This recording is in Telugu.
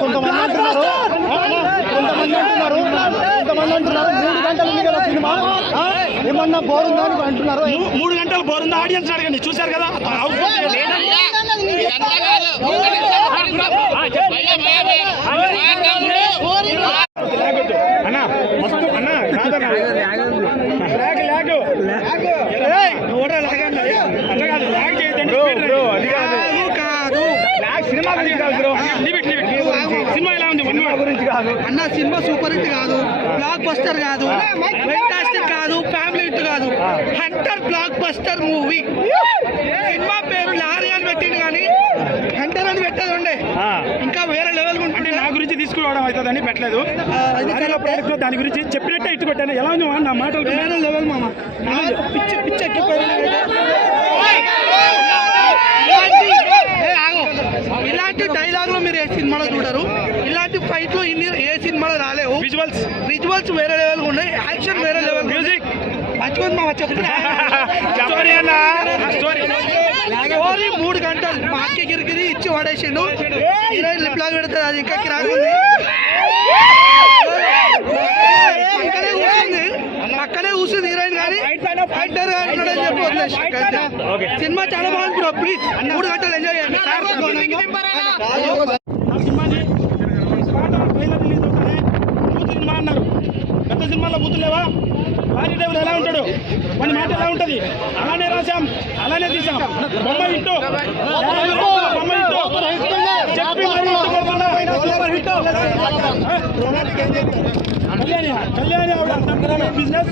కొంతమంది అంటున్నారు 3 గంటలు ఉంది కదా సినిమా, ఏమన్నా బోరుందా అని అంటున్నారు. 3 గంటలు బోరుందా? ఆడియన్స్ అడగండి, చూశారు కదా. అన్నా మస్తు అన్నా అట్లా కాదు, లాగ్ చేయదండి. సినిమా ఎలా ఉంది? గురించి కాదు అన్న, సినిమా సూపర్ హిట్ కాదు, బ్లాక్ బస్టర్ కాదు, ఫెంటాస్టిక్ కాదు, ఫ్యామిలీ హిట్ కాదు, Hunter block buster movie. Cinema పేరు లారీ అని పెట్టింది కానీ హంటర్ అని పెట్టేది ఉండే, ఇంకా వేరే లెవెల్ అంటే నా గురించి తీసుకురావడం అవుతుందని పెట్టలేదు. దాని గురించి చెప్పినట్టే ఇటు పెట్టాను. ఎలా ఉంది నా మాటలు? వేరే లెవెల్ మామ, పిచ్చి పిచ్చి ఇలాంటి డైలాగులు మీరు ఏ సినిమాలో చూడరు, ఇలాంటి ఫైట్లు ఏ సినిమాలో రాలేవు. విజువల్స్ వేరే లెవెల్ ఉన్నాయి, యాక్షన్ వేరే లెవెల్, మ్యూజిక్ మర్చిపోయింది మా చెప్తున్నా. స్టోరీ 3 గంటలు మా అక్క గిరిగిరి ఇచ్చి పడేసిండు. హీరోయిన్ లిప్ లాగ్ పెడుతుంది, అది ఇంకా కిరాకుంది. పక్కనే కూర్చుంది హీరోయిన్ కానీ ఫైటర్ గా ఉన్నాడని చెప్పి వదిలేసి. సినిమా చాలా బాగుంది బ్రో, ప్లీజ్ 3 గంటలు ఎంజాయ్ చేయండి. అన్నారు పెద్ద సినిమాలో బూతులేవా? లారీ డ్రైవర్ ఎలా ఉంటాడు, మన మాట ఎలా ఉంటుంది, అలానే రాసాం, అలానే తీసాం. బొమ్మ ఇంటూ కళ్యాణి ఆవిడ బిజినెస్